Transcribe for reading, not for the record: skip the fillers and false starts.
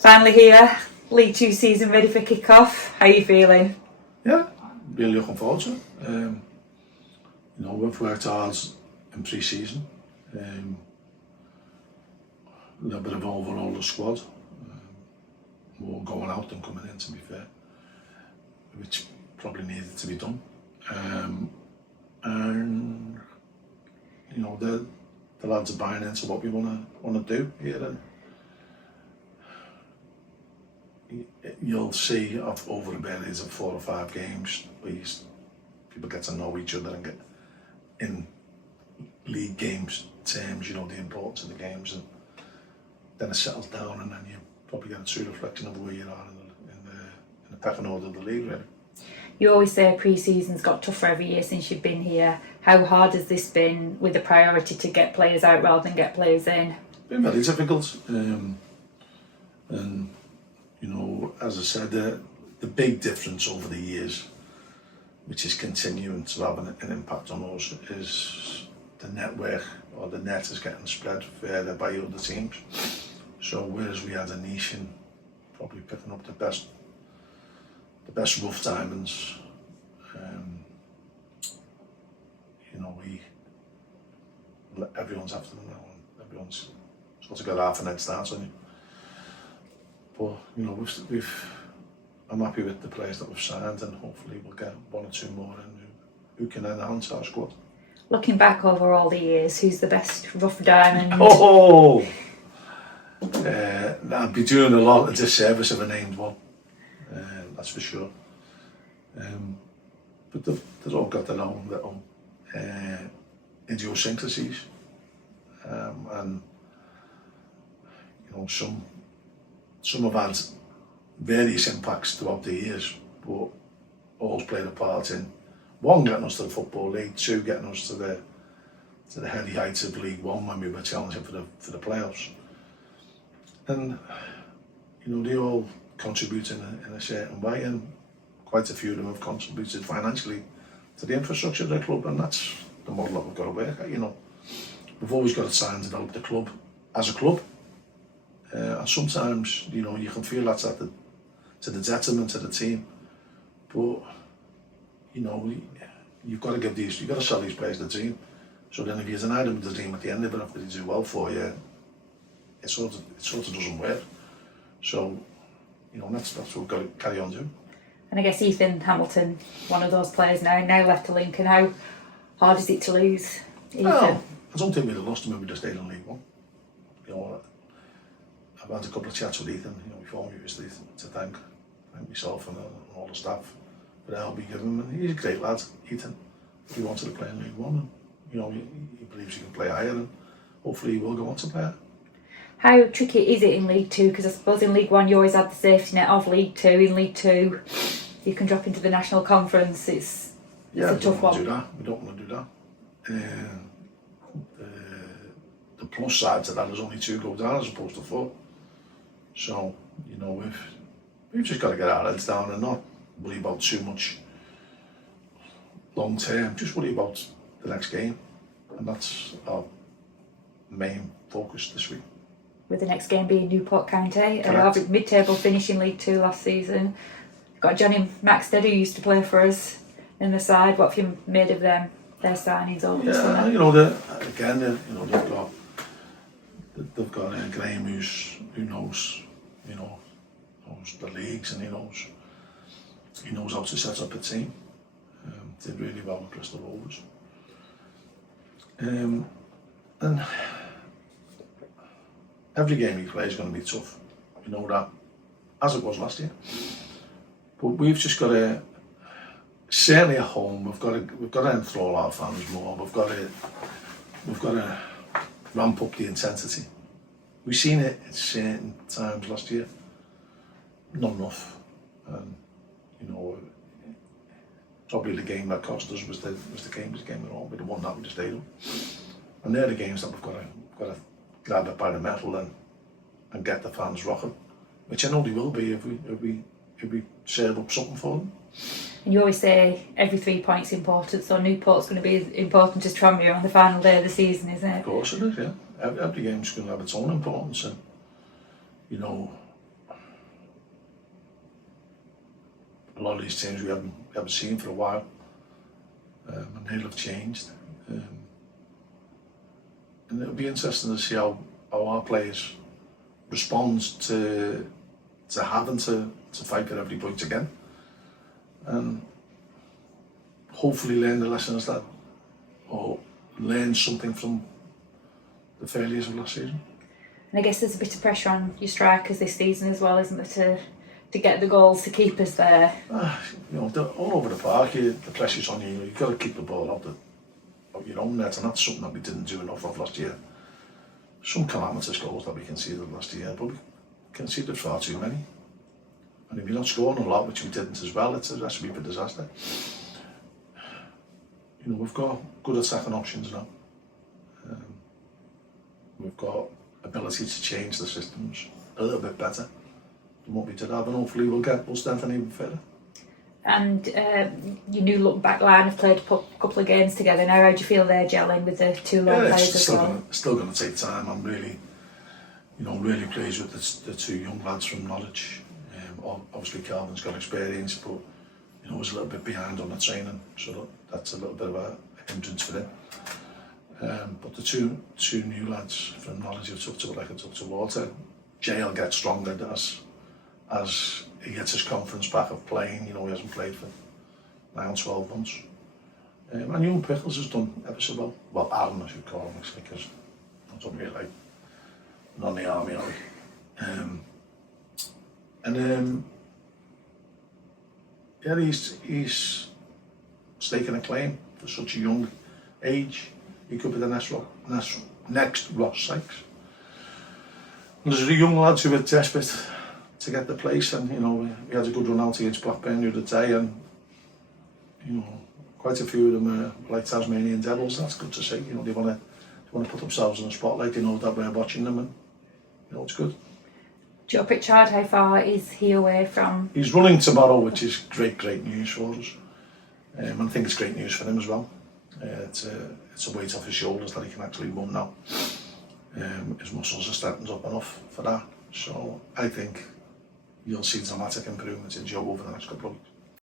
Finally here, League Two season ready for kick-off. How are you feeling? Yeah, really looking forward to it. We've worked hard in pre-season. A little bit of overall the squad. More going out than coming in, to be fair, which probably needed to be done. And the lads are buying into what we want to do here, and you'll see over the periods of 4 or 5 games where people get to know each other and get in league games terms, the importance of the games, and then it settles down, and then you probably get a true reflection of where you are in the pecking order of the league, really. You always say pre-season's got tougher every year since you've been here. How hard has this been with the priority to get players out rather than get players in? It's been very difficult. As I said, the big difference over the years, which is continuing to have an impact on us, is the network, or the net is getting spread further by other teams. So whereas we had a nation probably picking up the best rough diamonds, everyone's after them now, and everyone's sort of got half an head start on you. But I'm happy with the players that we've signed, and hopefully we'll get 1 or 2 more in who can enhance our squad. Looking back over all the years, who's the best rough diamond? I'd be doing a lot of disservice if I named one, that's for sure. But they've all got their own little idiosyncrasies, and some have had various impacts throughout the years, but all played a part in 1, getting us to the Football League, 2, getting us to the heady heights of League One when we were challenging for the playoffs. And they all contribute in a certain way, and quite a few of them have contributed financially to the infrastructure of the club, and that's the model that we've got to work at. We've always got to try and develop the club as a club, and sometimes you can feel that's to the detriment of the team, but you've got to sell these players the dream. So then if you deny them the dream at the end of it after they do well for you, it sort of doesn't work. So that's what we've got to carry on doing. And I guess Ethan Hamilton, one of those players now left to Lincoln. How hard is it to lose Ethan? Well, I don't think we'd have lost him if we'd have stayed in League One. I've had a couple of chats with Ethan, before we used to thank myself and all the staff for the help we give him. And he's a great lad, Ethan. He wanted to play in League One, and he believes he can play higher, and hopefully he will go on to play. How tricky is it in League Two? Because I suppose in League One you always had the safety net of League Two. In League Two, you can drop into the National Conference. It's a tough one. We don't want to do that. The plus side to that is only 2 go down as opposed to 4. So we've just got to get our heads down and not worry about too much long term. Just worry about the next game, and that's our main focus this week. With the next game being Newport County, a mid-table finish in League Two last season. Got Johnny Maxted, who used to play for us in the side. What have you made of them? Their signings over the summer? They've got Graham who knows the leagues, and he knows how to set up a team. Did really well with Bristol Rovers. And every game he plays is going to be tough. We know that, as it was last year. But we've just got to, certainly at home, we've got to enthrall our fans more. We've got to ramp up the intensity. We've seen it at certain times last year, not enough. And probably the game that cost us was the game at home. We won that with the stadium. And they're the games that we've got to grab it by the metal and get the fans rocking, which I know they will be if we serve up something for them. And you always say every 3 points important, so Newport's going to be as important as Tranmere on the final day of the season, isn't it? Of course it is, yeah. Every game's going to have its own importance, and a lot of these teams we haven't seen for a while, and they'll have changed. And it'll be interesting to see how our players respond to having to fight for every point again, and hopefully learn the lessons that, or learn something from the failures of last season. And I guess there's a bit of pressure on your strikers this season as well, isn't there, to get the goals, to keep us there? You know, all over the park, the pressure's on you. You've got to keep the ball out your own net, and that's something that we didn't do enough of last year. Some calamitous goals that we conceded last year, but we conceded far too many. And if you're not scoring a lot, which we didn't as well, it's a recipe for disaster. You know, we've got good attacking options now. We've got ability to change the systems a little bit better than what we did have, and hopefully we'll strengthen even further. And your new look backline have played a couple of games together now. How do you feel they're gelling with the two lone players as well? It's still going to take time. I'm really pleased with the two young lads from Norwich. Obviously Calvin's got experience, but you know, was a little bit behind on the training, so that's a little bit of a hindrance for him. But the two new lads from Norwich have took to it like a duck to water. Jay'll get stronger as he gets his confidence back of playing. You know, he hasn't played for 9-12 months. And young Pickles has done ever so well. Well, Aaron, I should call him, because I don't really like not in the army, are we? Yeah, he's staking a claim for such a young age. He could be the next Ross Sykes. And there's the young lads who are desperate to get the place, and you know, we had a good run out against Blackburn the other day, and you know, quite a few of them are like Tasmanian Devils. That's good to see. You know, they want to put themselves in the spotlight. They know that we're watching them, and you know, it's good. Joe Pritchard, how far is he away from? He's running tomorrow, which is great news for us. And I think it's great news for him as well. It's a weight off his shoulders that he can actually run now. His muscles are strengthened up enough for that. So I think you'll see dramatic improvements in Joe over the next couple of weeks.